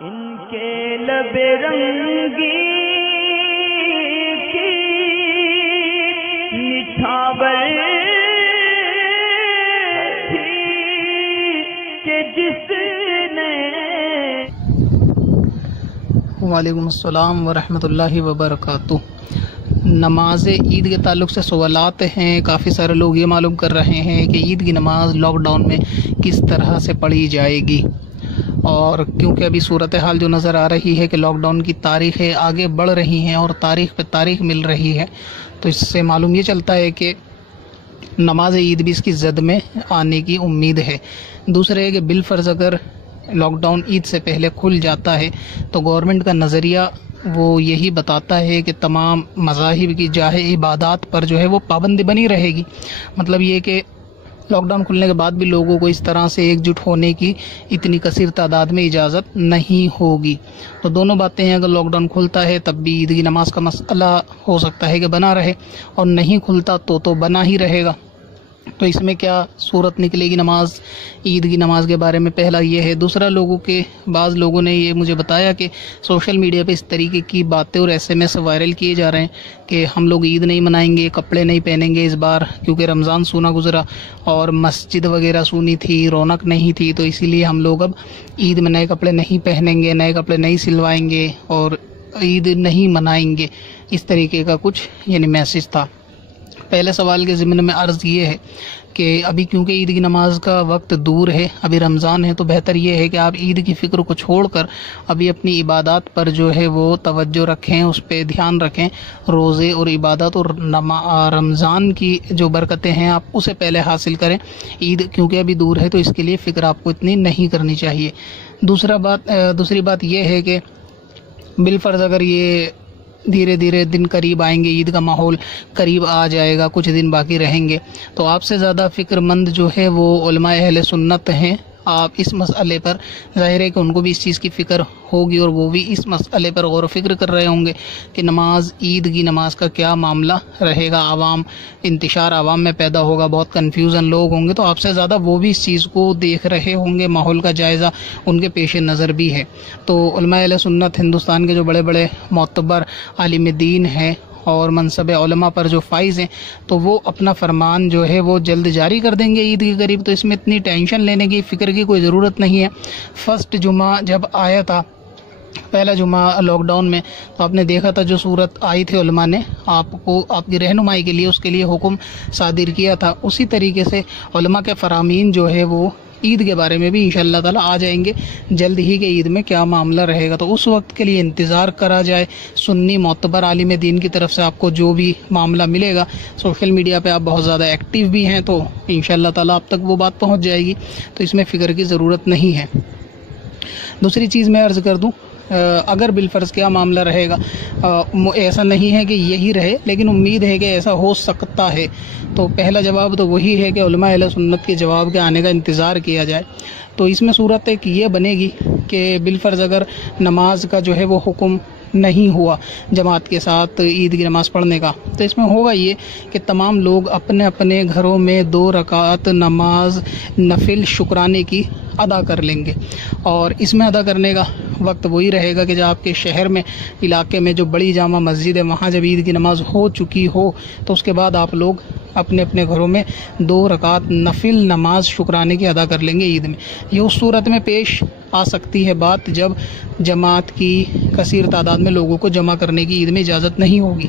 ان کے لب رنگی کی نچھاور تھی کہ جس نے۔ وعلیکم السلام ورحمۃ اللہ وبرکاتہ۔ نماز عید کے تعلق سے سوالات ہیں۔ کافی سارے لوگ یہ معلوم کر رہے ہیں کہ عید کی نماز لاک ڈاؤن میں کس طرح سے پڑھی جائے گی، اور کیونکہ ابھی صورتحال جو نظر آ رہی ہے کہ لاک ڈاؤن کی تاریخیں آگے بڑھ رہی ہیں اور تاریخ پہ تاریخ مل رہی ہے، تو اس سے معلوم یہ چلتا ہے کہ نماز عید بھی اس کی زد میں آنے کی امید ہے۔ دوسرے ہے کہ بالفرض اگر لاک ڈاؤن عید سے پہلے کھل جاتا ہے تو گورنمنٹ کا نظریہ وہ یہی بتاتا ہے کہ تمام مذاہب کی جاہ عبادات پر جو ہے وہ پابندی بنی رہے گی۔ مطلب یہ کہ لاک ڈاؤن کھلنے کے بعد بھی لوگوں کو اس طرح سے ایک جٹ ہونے کی اتنی کثیر تعداد میں اجازت نہیں ہوگی۔ تو دونوں باتیں ہیں، اگر لاک ڈاؤن کھلتا ہے تب بھی عید کی نماز کا مسئلہ ہو سکتا ہے کہ بنا رہے، اور نہیں کھلتا تو بنا ہی رہے گا۔ تو اس میں کیا صورت نکلے گی نماز عید کی نماز کے بارے میں؟ پہلا یہ ہے۔ دوسرا، بعض لوگوں نے یہ مجھے بتایا کہ سوشل میڈیا پہ اس طریقے کی باتیں اور SMS وائرل کیے جا رہے ہیں کہ ہم لوگ عید نہیں منائیں گے، کپڑے نہیں پہنیں گے اس بار، کیونکہ رمضان سونا گزرا اور مسجد وغیرہ سونی تھی، رونق نہیں تھی، تو اسی لیے ہم لوگ اب عید میں نئے کپڑے نہیں پہنیں گے، نئے کپڑے نہیں سلوائیں گے اور عید نہیں منائیں گے۔ اس طریقے کا کچھ میسج تھا۔ پہلے سوال کے ضمن میں عرض یہ ہے کہ ابھی کیونکہ عید کی نماز کا وقت دور ہے، ابھی رمضان ہے، تو بہتر یہ ہے کہ آپ عید کی فکر کو چھوڑ کر ابھی اپنی عبادات پر جو ہے وہ توجہ رکھیں، اس پہ دھیان رکھیں۔ روزے اور عبادت اور رمضان کی جو برکتیں ہیں آپ اسے پہلے حاصل کریں۔ عید کیونکہ ابھی دور ہے تو اس کے لیے فکر آپ کو اتنی نہیں کرنی چاہیے۔ دوسری بات یہ ہے کہ بالفرض اگر یہ دھیرے دھیرے دن قریب آئیں گے، عید کا ماحول قریب آ جائے گا، کچھ دن باقی رہیں گے، تو آپ سے زیادہ فکر مند جو ہے وہ علماء اہل سنت ہیں۔ آپ اس مسئلے پر، ظاہر ہے کہ ان کو بھی اس چیز کی فکر ہوگی اور وہ بھی اس مسئلے پر غور و فکر کر رہے ہوں گے کہ عید کی نماز کا کیا معاملہ رہے گا۔ انتشار عوام میں پیدا ہوگا، بہت کنفیوژن لوگ ہوں گے، تو آپ سے زیادہ وہ بھی اس چیز کو دیکھ رہے ہوں گے، ماحول کا جائزہ ان کے پیش نظر بھی ہے۔ تو علماء اہل سنت ہندوستان کے جو بڑے بڑے معتبر عالم دین ہیں اور منصب علماء پر جو فائز ہیں، تو وہ اپنا فرمان جو ہے وہ جلد جاری کر دیں گے عید کے قریب، تو اس میں اتنی ٹینشن لینے کی، فکر کی کوئی ضرورت نہیں ہے۔ فرسٹ جمعہ جب آیا تھا، پہلا جمعہ لاک ڈاؤن میں، تو آپ نے دیکھا تھا جو صورت آئی تھی، علماء نے آپ کو آپ کی رہنمائی کے لیے اس کے لیے حکم صادر کیا تھا۔ اسی طریقے سے علماء کے فرامین جو ہے وہ عید کے بارے میں بھی انشاءاللہ تعالی آ جائیں گے جلد ہی، کہ عید میں کیا معاملہ رہے گا، تو اس وقت کے لیے انتظار کرا جائے۔ سنی معتبر عالم دین کی طرف سے آپ کو جو بھی معاملہ ملے گا، سوشل میڈیا پہ آپ بہت زیادہ ایکٹیو بھی ہیں، تو انشاءاللہ تعالی آپ تک وہ بات پہنچ جائے گی، تو اس میں فکر کی ضرورت نہیں ہے۔ دوسری چیز میں عرض کر دوں، اگر بالفرض کیا معاملہ رہے گا، ایسا نہیں ہے کہ یہی رہے، لیکن امید ہے کہ ایسا ہو سکتا ہے، تو پہلا جواب تو وہی ہے کہ علماء اہل سنت کے جواب کے آنے کا انتظار کیا جائے۔ تو اس میں صورت ایک یہ بنے گی کہ بالفرض اگر نماز کا جو ہے وہ حکم نہیں ہوا جماعت کے ساتھ عید کی نماز پڑھنے کا، تو اس میں ہوگا یہ کہ تمام لوگ اپنے اپنے گھروں میں 2 رکعت نماز نفل شکرانے کی ادا کر لیں گے، اور اس میں ادا کرنے کا وقت وہی رہے گا کہ جب آپ کے شہر میں، علاقے میں جو بڑی جامع مسجد ہے، وہاں جب عید کی نماز ہو چکی ہو، تو اس کے بعد آپ لوگ اپنے اپنے گھروں میں 2 رکعت نفل نماز شکرانے کی ادا کر لیں گے عید میں۔ یہ اس صورت میں پیش آ سکتی ہے بات جب جماعت کی کثیر تعداد میں لوگوں کو جمع کرنے کی عید میں اجازت نہیں ہوگی۔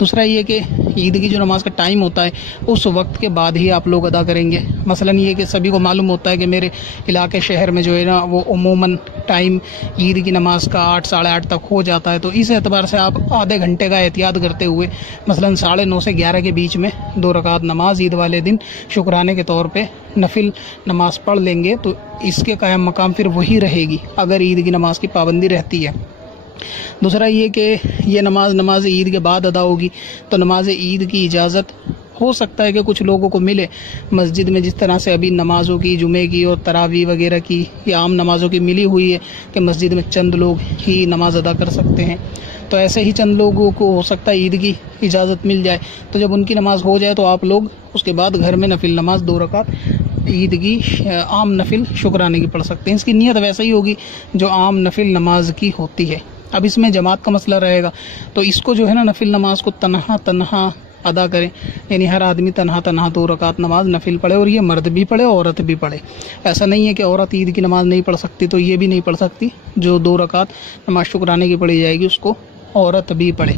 دوسرا یہ کہ عید کی جو نماز کا ٹائم ہوتا ہے اس وقت کے بعد ہی آپ لوگ ادا کریں گے۔ مثلا یہ کہ سبھی کو معلوم ہوتا ہے کہ میرے علاقے شہر میں جو ہے نا وہ عموماً ٹائم عید کی نماز کا 8 ساڑھے 8 تک ہو جاتا ہے، تو اس اعتبار سے آپ آدھے گھنٹے کا احتیاط کرتے ہوئے مثلا 9:30 سے 11 کے بیچ میں 2 رکعت نماز عید والے دن شکرانے کے طور پہ نفل نماز پڑھ لیں گے، تو اس کے قائم مقام پھر وہی رہے گی اگر عید کی نماز کی پابندی رہتی ہے۔ دوسرا یہ کہ یہ نماز عید کے بعد ادا ہوگی، تو نماز عید کی اجازت ہو سکتا ہے کہ کچھ لوگوں کو ملے مسجد میں، جس طرح سے ابھی نمازوں کی، جمعے کی اور تراویح وغیرہ کی یا عام نمازوں کی ملی ہوئی ہے کہ مسجد میں چند لوگ ہی نماز ادا کر سکتے ہیں، تو ایسے ہی چند لوگوں کو ہو سکتا ہے عید کی اجازت مل جائے، تو جب ان کی نماز ہو جائے تو آپ لوگ اس کے بعد گھر میں نفل نماز 2 رکعت عید کی عام نفل شکرانے کی پڑھ سکتے ہیں. اس کی نیت ویسے ہی ہوگی جو عام نفل نماز کی ہوتی ہے. اب اس میں جماعت کا مسئلہ رہے گا تو اس کو جو ہے نا نفل نماز کو تنہا ادا کریں، یعنی ہر آدمی تنہا 2 رکعت نماز نفل پڑھے، اور یہ مرد بھی پڑھے عورت بھی پڑھے. ایسا نہیں ہے کہ عورت عید کی نماز نہیں پڑھ سکتی تو یہ بھی نہیں پڑھ سکتی. جو 2 رکعت نماز شکرانے کی پڑھی جائے گی اس کو عورت بھی پڑھے.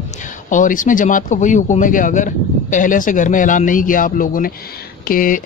اور اس میں جماعت کا وہی حکم ہے کہ اگر پہلے سے گھر میں اعلان نہیں کیا آپ لوگوں نے کہ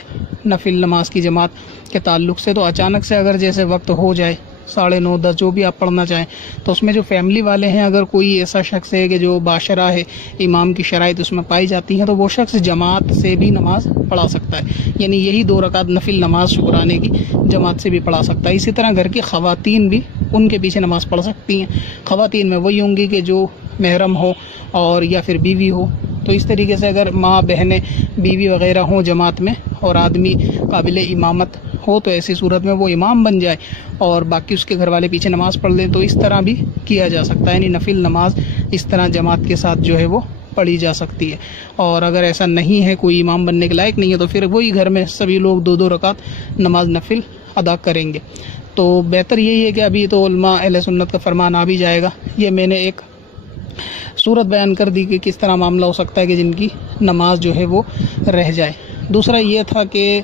نفل نماز کی جماعت کے تعلق سے، تو اچانک سے اگر جیسے وقت ہو جائے 9:30 10 جو بھی آپ پڑھنا چاہیں، تو اس میں جو فیملی والے ہیں اگر کوئی ایسا شخص ہے کہ جو باشرہ ہے، امام کی شرائط اس میں پائی جاتی ہیں، تو وہ شخص جماعت سے بھی نماز پڑھا سکتا ہے. یعنی یہی 2 رکعت نفل نماز شکرانے کی جماعت سے بھی پڑھا سکتا ہے. اسی طرح گھر کی خواتین بھی ان کے پیچھے نماز پڑھ سکتی ہیں. خواتین میں وہی ہوں گی کہ جو محرم ہو اور یا پھر بیوی ہو. تو اس طریقے سے اگر ماں بہنیں بیوی وغیرہ ہوں جماعت میں اور آدمی قابل امامت ہو تو ایسی صورت میں وہ امام بن جائے اور باقی اس کے گھر والے پیچھے نماز پڑھ لیں. تو اس طرح بھی کیا جا سکتا ہے، یعنی نفل نماز اس طرح جماعت کے ساتھ جو ہے وہ پڑھی جا سکتی ہے. اور اگر ایسا نہیں ہے، کوئی امام بننے کے لائق نہیں ہے، تو پھر وہی گھر میں سبھی لوگ 2 رکعت نماز نفل ادا کریں گے. تو بہتر یہی ہے کہ ابھی تو علماء اہل سنت کا فرمان آ بھی جائے گا. یہ میں نے ایک صورت بیان کر دی کہ کس طرح معاملہ ہو سکتا ہے کہ جن کی نماز جو ہے وہ رہ جائے. دوسرا یہ تھا کہ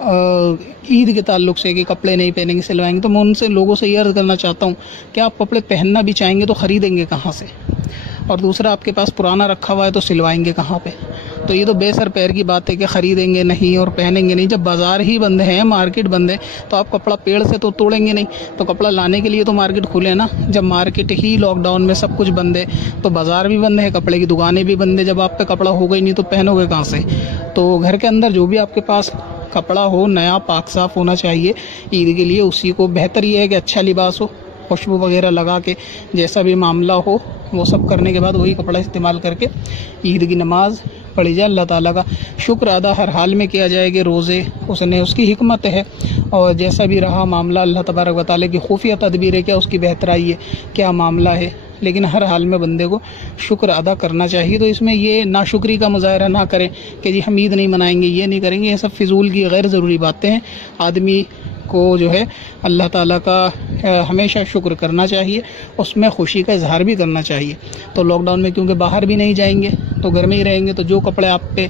عید کے تعلق سے کہ کپڑے نہیں پہنیں گے، سلوائیں گے. تو میں ان سے لوگوں سے یہ عرض کرنا چاہتا ہوں کہ آپ کپڑے پہننا بھی چاہیں گے تو خریدیں گے کہاں سے؟ اور دوسرا آپ کے پاس پرانا رکھا ہوا ہے تو سلوائیں گے کہاں پہ؟ تو یہ تو بے سر پیر کی بات ہے کہ خریدیں گے نہیں اور پہنیں گے نہیں. جب بازار ہی بند ہیں، مارکیٹ بند ہے، تو آپ کپڑا پیڑ سے تو توڑیں گے نہیں. تو کپڑا لانے کے لیے تو مارکیٹ کھلے نا. جب مارکیٹ ہی لاک ڈاؤن میں سب کچھ بند ہے تو بازار بھی بند ہے، کپڑے کی دکانیں بھی بند ہے. جب آپ پہ کپڑا ہوگا ہی نہیں تو پہنو گے کہاں سے؟ تو گھر کے اندر جو بھی آپ کے پاس کپڑا ہو نیا پاک صاف ہونا چاہیے عید کے لیے. اسی کو بہتر یہ ہے کہ اچھا لباس ہو، خوشبو وغیرہ لگا کے جیسا بھی معاملہ ہو وہ سب کرنے کے بعد وہی کپڑا استعمال کر کے عید کی نماز پڑھی جائے. اللہ تعالیٰ کا شکر ادا ہر حال میں کیا جائے کہ روزے اس کی حکمت ہے، اور جیسا بھی رہا معاملہ اللہ تبارک و تعالیٰ کی خفیہ تدبیر ہے، کیا اس کی بہترائی ہے، کیا معاملہ ہے، لیکن ہر حال میں بندے کو شکر ادا کرنا چاہیے. تو اس میں یہ ناشکری کا مظاہرہ نہ کریں کہ جی ہم عید نہیں منائیں گے، یہ نہیں کریں گے. یہ سب فضول کی غیر ضروری باتیں ہیں. آدمی کو جو ہے اللہ تعالیٰ کا ہمیشہ شکر کرنا چاہیے، اس میں خوشی کا اظہار بھی کرنا چاہیے. تو لاک ڈاؤن میں کیونکہ باہر بھی نہیں جائیں گے تو گھر میں ہی رہیں گے، تو جو کپڑے آپ پہ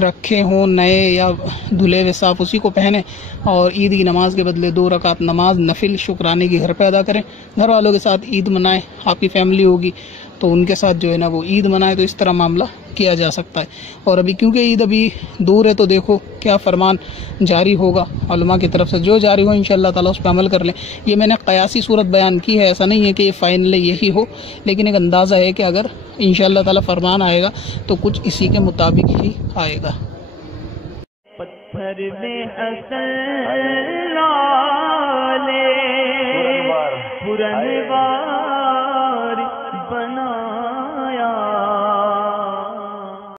رکھے ہوں نئے یا دھلے ہوئے صاف اسی کو پہنیں اور عید کی نماز کے بدلے 2 رکعت نماز نفل شکرانے کی گھر پہ ادا کریں. گھر والوں کے ساتھ عید منائیں. آپ کی فیملی ہوگی تو ان کے ساتھ جو ہے نا وہ عید منائیں. تو اس طرح معاملہ کیا جا سکتا ہے. اور ابھی کیونکہ عید ابھی دور ہے تو دیکھو کیا فرمان جاری ہوگا علماء کی طرف سے. جو جاری ہو انشاءاللہ تعالیٰ اس پہ عمل کر لیں. یہ میں نے قیاسی صورت بیان کی ہے، ایسا نہیں ہے کہ یہ فائنل یہی ہو، لیکن ایک اندازہ ہے کہ اگر انشاءاللہ تعالیٰ فرمان آئے گا تو کچھ اسی کے مطابق ہی آئے گا. پتھر میں حسن لالے پرنوار